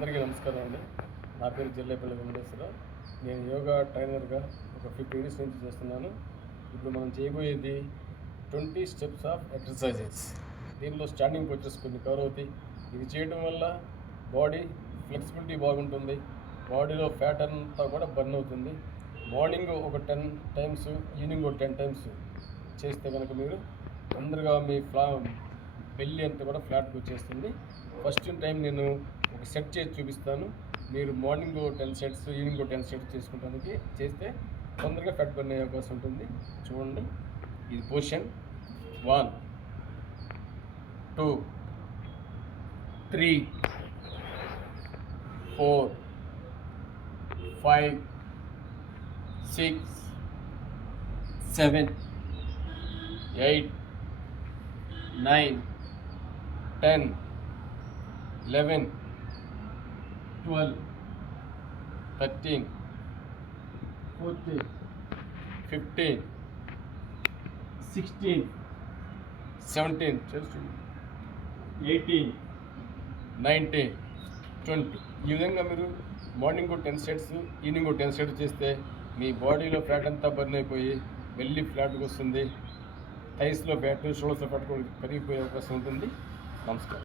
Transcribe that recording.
అందరికీ నమస్కారం అండి. నా పేరు జిల్లేపల్లి వెంకటేశ్వరరావు. నేను యోగా ట్రైనర్గా ఒక 50 ఇయర్స్ నుంచి చేస్తున్నాను. ఇప్పుడు మనం చేయబోయేది 20 స్టెప్స్ ఆఫ్ ఎక్సర్సైజెస్. దీనిలో స్టాండింగ్ పోస్చర్స్ కొన్ని కవర్ అవుతాయి. ఇది చేయడం వల్ల బాడీ ఫ్లెక్సిబిలిటీ బాగుంటుంది, బాడీలో ఫ్యాట్ అంతా కూడా బర్న్ అవుతుంది. మార్నింగ్ ఒక 10 టైమ్స్, ఈవినింగ్ ఒక 10 టైమ్స్ చేస్తే కనుక మీరు తొందరగా మీ బెల్లి అంతా కూడా ఫ్లాట్గా వచ్చేస్తుంది. ఫస్ట్ టైం నేను ఒక సెట్ చేసి చూపిస్తాను. మీరు మార్నింగ్ 10 సెట్స్, ఈవినింగ్ 10 సెట్స్ చేసుకుంటానికి చేస్తే తొందరగా ఫ్యాట్ బర్న్ అయ్యే అవకాశం ఉంటుంది. చూడండి, ఇది పొజిషన్ 1 2 3 4 5 6 7 8 9 10 11 12 13 14 15 16 17 18 19 20. ఈ విధంగా మీరు మార్నింగ్ 10 సెట్స్, ఈవినింగ్ 10 సెట్స్ చేస్తే మీ బాడీలో ఫ్యాట్ అంతా బర్న్ అయిపోయి బెల్లీ ఫ్లాట్గా వస్తుంది. థైస్లో ఫ్యాట్, షోల్డర్స్లో ఫ్యాట్ కూడా కరిగిపోయే అవకాశం ఉంటుంది. నమస్కారం.